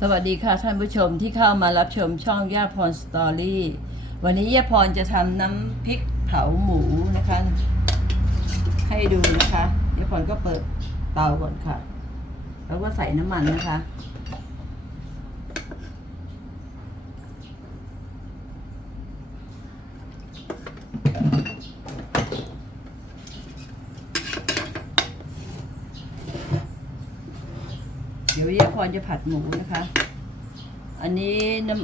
สวัสดีค่ะท่านผู้ชมที่เข้ามารับชมช่องย่าพรสตอรี่วันนี้ย่าพรจะทำน้ำพริกเผาหมูนะคะ ให้ดูนะคะย่าพรก็เปิดเตาก่อนค่ะ แล้วก็ใส่น้ำมันนะคะ ดี๋ยวยาพรจะผัดหมูนะคะ อันนี้น้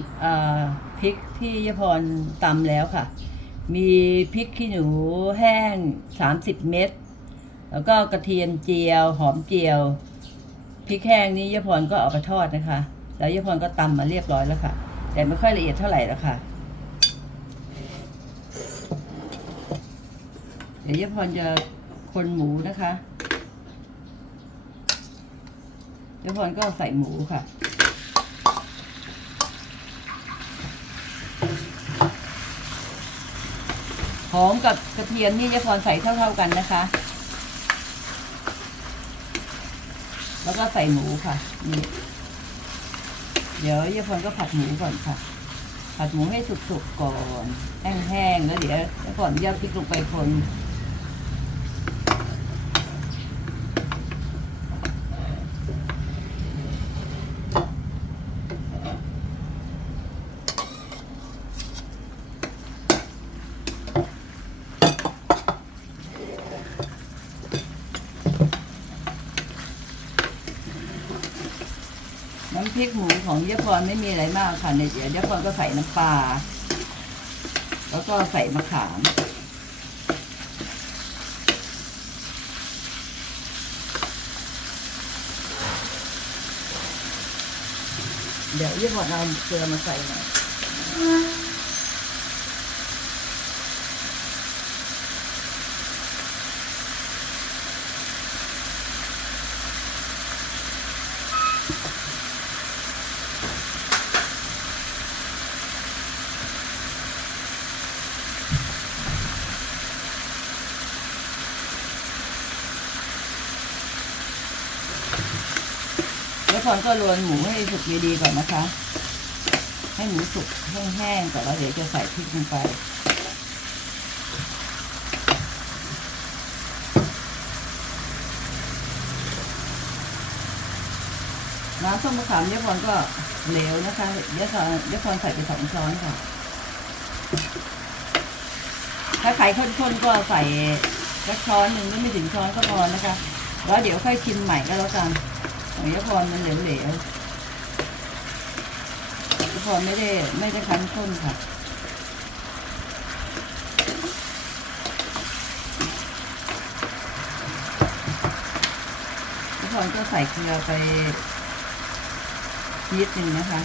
ำพริกที่ยาพรตำแล้วค่ะ มีพริกขี้หนูแห้ง 30 เม็ด แล้วก็กระเทียมเจียว หอมเจียว พริกแห้งนี้ยาพรก็เอาไปทอดนะคะ แล้วยาพรก็ตำมาเรียบร้อยแล้วค่ะ แต่ไม่ค่อยละเอียดเท่าไหร่แล้วค่ะ เดี๋ยวยาพรจะคนหมูนะคะ ยาพรก็ใส่หมูค่ะ หอมกับกระเทียมนี่ยาพรใส่เท่า ๆกันนะคะ แล้วก็ใส่หมูค่ะ นี่ เดี๋ยวยาพรก็ผัดหมูก่อนค่ะ ผัดหมูให้สุกๆก่อน แห้งๆ แล้วเดี๋ยวยาพรยัดพริกลงไปคนำพริกหมูของยะพรไม่มีอะไรมากค่ะในเดี๋ยวยะพรก็ใส่น้ำปลาแล้วก็ใส่มะขามเดี๋ยวยะพรเอาเกลือมาใส่หน่อย ยะพรก็รวนหมูให้สุกดีๆก่อนนะคะ ให้หมูสุกแห้งๆก่อนแล้วเดี๋ยวจะใส่พริกลงไปน้ำส้มมะขามยะพรก็เหลวนะคะยะพรยะพรใส่ไปสองช้อนค่ะ ถ้าใครข้นๆก็ใส่สักช้อนหนึ่งไม่ถึงช้อนก็พอนะคะ แล้วเดี๋ยวค่อยชิมใหม่ก็แล้วกัน หอยพรมันเหลวๆยะพรไม่ได้ไม่ได้คั้นข้นค่ะทุกคนก็ใส่เกลือไปนิดนึงนะคะ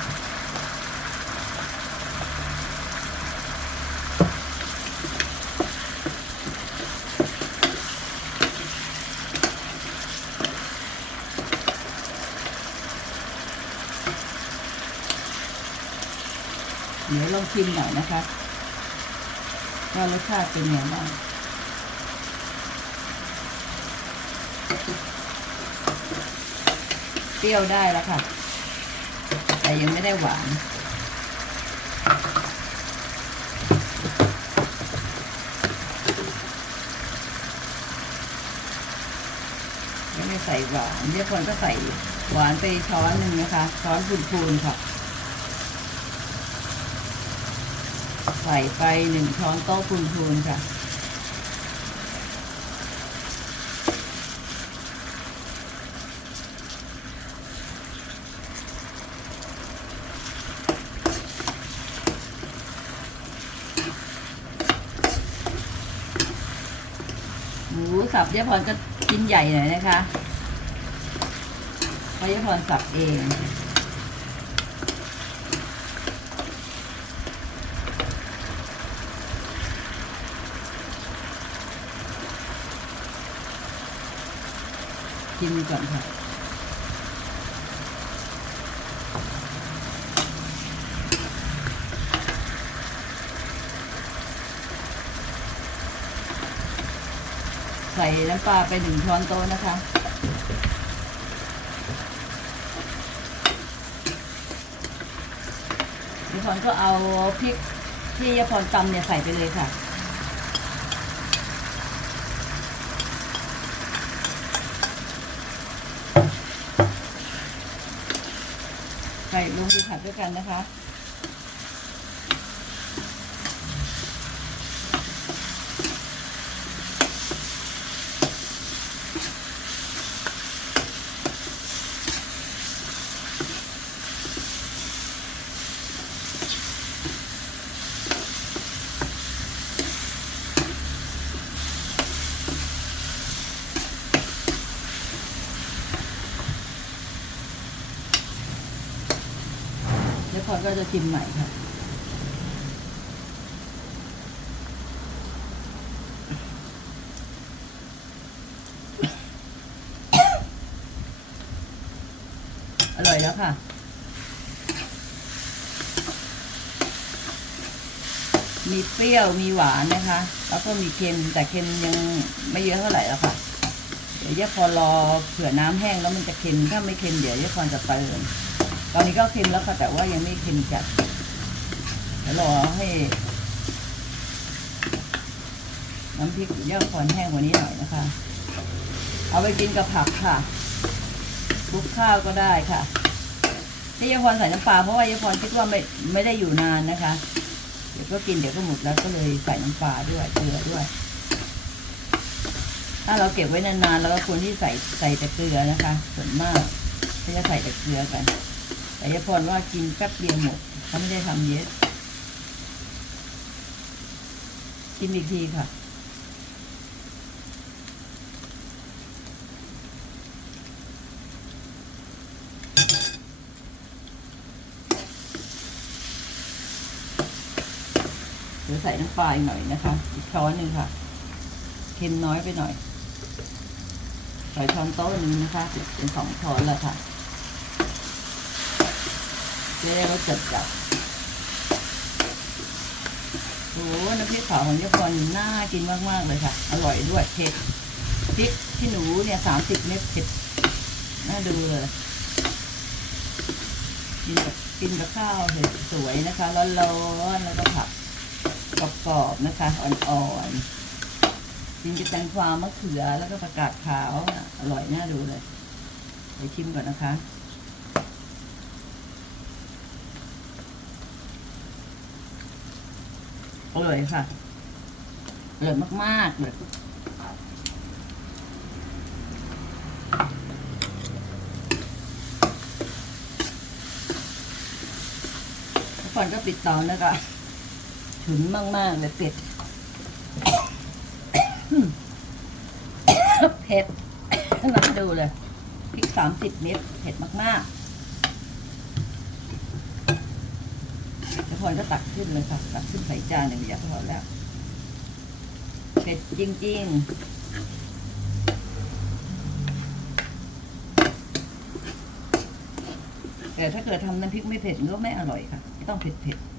เดี๋ยวลองชิมหน่อยนะคะว่ารสชาติเป็นไงบ้างเปรี้ยวได้แล้วค่ะ แต่ยังไม่ได้หวาน ยังไม่ใส่หวานเดี๋ยวคนก็ใส่หวานไปช้อนหนึ่งนะคะ ช้อนพูนๆค่ะ ใส่ไปหนึ่งช้อนโต๊ะพูนค่ะ หมูสับยายพรก็ชิ้นใหญ่หน่อยนะคะเพราะยายพรสับเอง กินก่อนค่ะใส่น้ำปลาไปหนึ่งช้อนโต๊ะนะคะ ยายพรก็เอาพริกที่ยายพรตำเนี่ยใส่ไปเลยค่ะ ไก่ลงไปผัดด้วยกันนะคะ แล้วพรก็จะชิมใหม่ค่ะอร่อยแล้วค่ะ มีเปรี้ยว มีหวานนะคะ แล้วก็มีเค็ม แต่เค็มยังไม่เยอะเท่าไหร่แล้วค่ะ เดี๋ยวยะพอรอเผื่อน้ำแห้งแล้วมันจะเค็ม ถ้าไม่เค็มเดี๋ยวยะพรจะเติม อนนี้ก็เค็มแล้วค่ะ แต่ว่ายังไม่เค็มจัดเดี๋ยวรอให้ น้ำพริกย่างพรแห้งกว่านี้หน่อยนะคะ เอาไปกินกับผักค่ะคลุกข้าวก็ได้ค่ะนี่ยาพรใส่น้ำปลาเพราะว่ายาพรคิดว่าไม่ไม่ได้อยู่นานนะคะ เดี๋ยวก็กินเดี๋ยวก็หมดแล้วก็เลยใส่น้ำปลาด้วยเกลือด้วย ถ้าเราเก็บไว้นานๆเราก็ควรที่ใส่ใส่แต่เกลือนะคะ ส่วนมากก็จะใส่แต่เกลือกัน แต่ยายพรว่ากินแป๊บเดียวหมดเขาไม่ได้ทำเยอะกินอีกทีค่ะเดี๋ยวใส่น้ำปลาอีกหน่อยนะคะ อีกช้อนหนึ่งค่ะ เค็มน้อยไปหน่อยใส่ช้อนโต๊ะหนึงนะคะ เป็นสองช้อนแล้วค่ะ จะได้รสจัดจัดโอ้น้ำพริกเผาของยพรน่ากินมาก ๆ เลยค่ะ อร่อยด้วยเผ็ดพริกที่หนูเนี่ยสามสิบเม็ดเผ็ดน่าดูเลยกินกับกินกับข้าวเห็ดสวยนะคะ ร้อนๆแล้วก็ผักกรอบๆนะคะ อ่อนๆกินกับแตงกวามะเขือแล้วก็ผักกาดขาวอร่อยน่าดูเลยไปชิมก่อนนะคะ อร่อยค่ะอร่อยมากๆเลยทุกคนก็ปิดเตานะคะฉุนมาก ๆ เลยเป็ดเผ็ดน่าดูเลยพริกสามสิบเม็ดเผ็ดมาก ๆแล้วพล อยก็ตักขึ้นเลยค่ะตักขึ้นใส่จานอย่างเดียวพอแล้วเผ็ดจริงๆแต่ถ้าเกิดทำน้ำพริกไม่เผ็ดก็ไม่อร่อยค่ะต้องเผ็ดๆ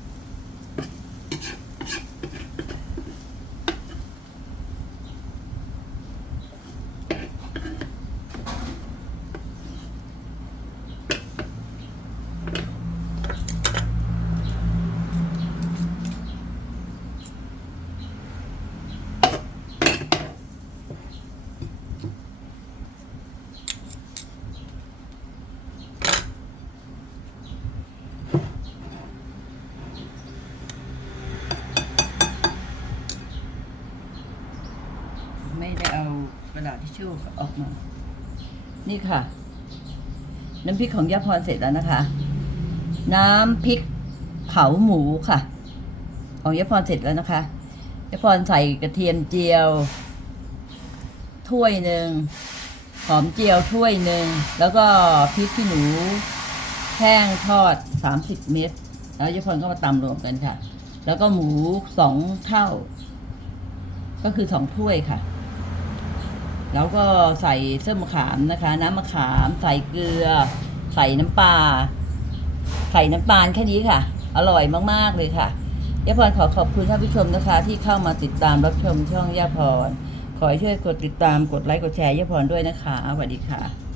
ไม่ได้เอากระดาษทิ ชู่ออกมา นี่ค่ะ น้ำพริกของยาพรเสร็จแล้วนะคะ น้ำพริกเผาหมูค่ะ ของยาพรเสร็จแล้วนะคะยาพรใส่กระเทียมเจียว ถ้วยหนึ่งหอมเจียวถ้วยหนึ่งแล้วก็พริกขี้หนูแห้งทอดสามสิบเม็ดแล้วยาพรก็มาตำรวมกันค่ะ แล้วก็หมูสองเท่า ก็คือสองถ้วยค่ะ แล้วก็ใส่เส้นมะขามนะคะ น้ำมะขาม ใส่เกลือ ใส่น้ำปลาใส่น้ำตาลแค่นี้ค่ะ อร่อยมากๆเลยค่ะย่าพรขอขอบคุณท่านผู้ชมนะคะ ที่เข้ามาติดตามรับชมช่องย่าพรขอให้ช่วยกดติดตามกดไลค์กดแชร์ย่าพรด้วยนะคะสวัสดีค่ะ